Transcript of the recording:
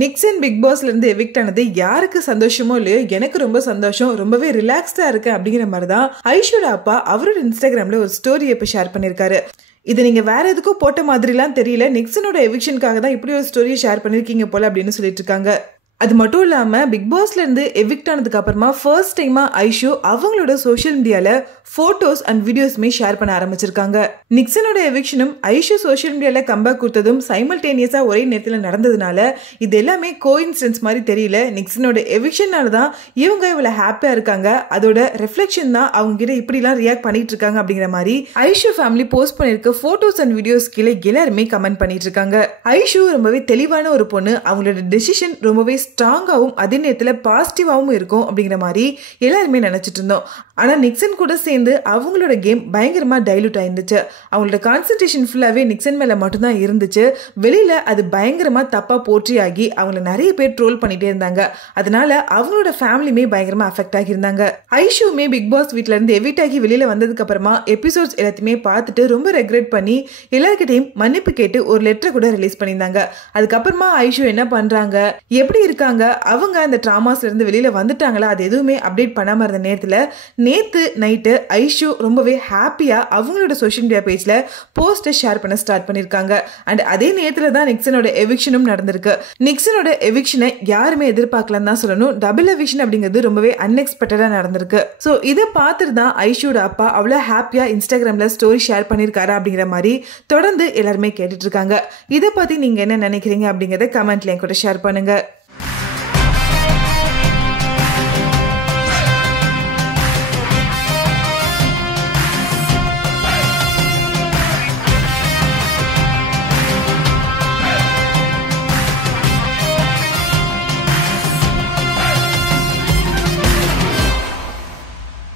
Nixon big பாஸ்ல இருந்து evict ஆனது யாருக்கு சந்தோஷமோ இல்லையோ எனக்கு ரொம்ப சந்தோஷம், ரொம்பவே ரிலாக்ஸ்டா இருக்கு அப்படிங்கிற மாதிரி தான் ஐஷோட அப்பா அவரோட இன்ஸ்டாகிராம்ல ஒரு ஸ்டோரி இப்ப ஷேர் பண்ணிருக்காரு. இது நீங்க வேற எதுக்கும் போட்ட மாதிரிலாம் தெரியல, நிக்சனோட எவிக்ஷனுக்காக தான் இப்படி ஒரு ஸ்டோரியை ஷேர் பண்ணிருக்கீங்க போல அப்படின்னு சொல்லிட்டு இருக்காங்க. அது மட்டும் இல்லாம பிக் பாஸ்ல இருந்து எவிக்ட் ஆனதுக்கு அப்புறமா ஃபர்ஸ்ட் டைமா ஐஷோ அவங்களோட சோஷியல் மீடியால போட்டோஸ் அண்ட் வீடியோஸ்மே ஷேர் பண்ண ஆரம்பிச்சிருக்காங்க. நிக்சனோட எவிக்ஷனும் ஐஷோ சோஷியல் மீடியால கம்பேக் கொடுத்ததும் சைமல்டேனியஸா ஒரே நேரத்துல நடந்ததுனால இது எல்லாமே கோஇன்சிடென்ஸ் மாதிரி தெரியல. நிக்சனோட எவிக்ஷனால தான் இவங்க இவ்வளவு ஹாப்பியா இருக்காங்க, அதோட ரிஃப்ளெக்ஷன் தான் அவங்க கிட்ட இப்படிலாம் ரியாக்ட் பண்ணிட்டு இருக்காங்க அப்படிங்கிற மாதிரி ஐஷோ ஃபேமிலி போஸ்ட் பண்ணிருக்க போட்டோஸ் அண்ட் வீடியோஸ் கீழே எல்லாருமே கமெண்ட் பண்ணிட்டு இருக்காங்க. ஐஷோ ரொம்பவே தெளிவான ஒரு பொண்ணு, அவங்களோட டெசிஷன் ரொம்பவே ஸ்ட்ராங்காவும் அதே நேரத்துல பாசிட்டிவாவும் இருக்கும் அப்படிங்கிற மாதிரி எல்லாருமே நினைச்சிட்டு இருந்தோம். ஆனா நிக்சன் கூட சேர்ந்து அவங்களோட கேம் பயங்கரமா டைலூட் ஆயிருந்துச்சு. அவங்களோட கான்சென்ட்ரேஷன் ஃபுல்லாவே நிக்சன் மேல மட்டும்தான் இருந்துச்சு. வெளியில அது பயங்கரமா தப்பா போற்றி ஆகி அவங்கள நிறைய பேர் ட்ரோல் பண்ணிட்டே இருந்தாங்க. அதனால அவங்களோட ஃபேமிலியுமே பயங்கரமா அஃபெக்ட் ஆகியிருந்தாங்க. ஐஷோவுமே பிக் பாஸ் வீட்ல இருந்து எவிட் ஆகி வெளியில வந்ததுக்கு அப்புறமா எபிசோட்ஸ் எல்லாத்தையுமே பார்த்துட்டு ரொம்ப ரெக்ரெட் பண்ணி எல்லார்கிட்டையும் மன்னிப்பு கேட்டு ஒரு லெட்டர் கூட ரிலீஸ் பண்ணியிருந்தாங்க. அதுக்கப்புறமா ஐஷோ என்ன பண்றாங்க, எப்படி இருக்காங்க, அவங்க அந்த டிராமாஸ்ல இருந்து வெளியில வந்துட்டாங்களா, அது எதுவுமே அப்டேட் பண்ணாம இருந்த நேரத்துல நேத்து நைட்டு ஐஷோ ரொம்பவே ஹாப்பியா அவங்களோட சோஷியல் மீடியா பேஜ்ல போஸ்டர் ஷேர் பண்ண ஸ்டார்ட் பண்ணிருக்காங்க. அண்ட் அதே நேரத்துல தான் நிக்சனோட எவிக்ஷனும் நடந்திருக்கு. நிக்சனோட எவிக்ஷனை யாருமே எதிர்பார்க்கலாம் தான் சொல்லணும். டபுள் எவிக்ஷன் அப்படிங்கிறது ரொம்பவே அன்எக்ஸ்பெக்டடா நடந்திருக்கு. சோ இதை பார்த்துட்டு தான் ஐஷோட அப்பா அவ்வளவு ஹாப்பியா இன்ஸ்டாகிராம்ல ஸ்டோரி ஷேர் பண்ணிருக்காரு அப்படிங்கிற மாதிரி தொடர்ந்து எல்லாருமே கேட்டுட்டு இருக்காங்க. இதை பத்தி நீங்க என்ன நினைக்கிறீங்க அப்படிங்கறத கமெண்ட்ல கூட ஷேர் பண்ணுங்க.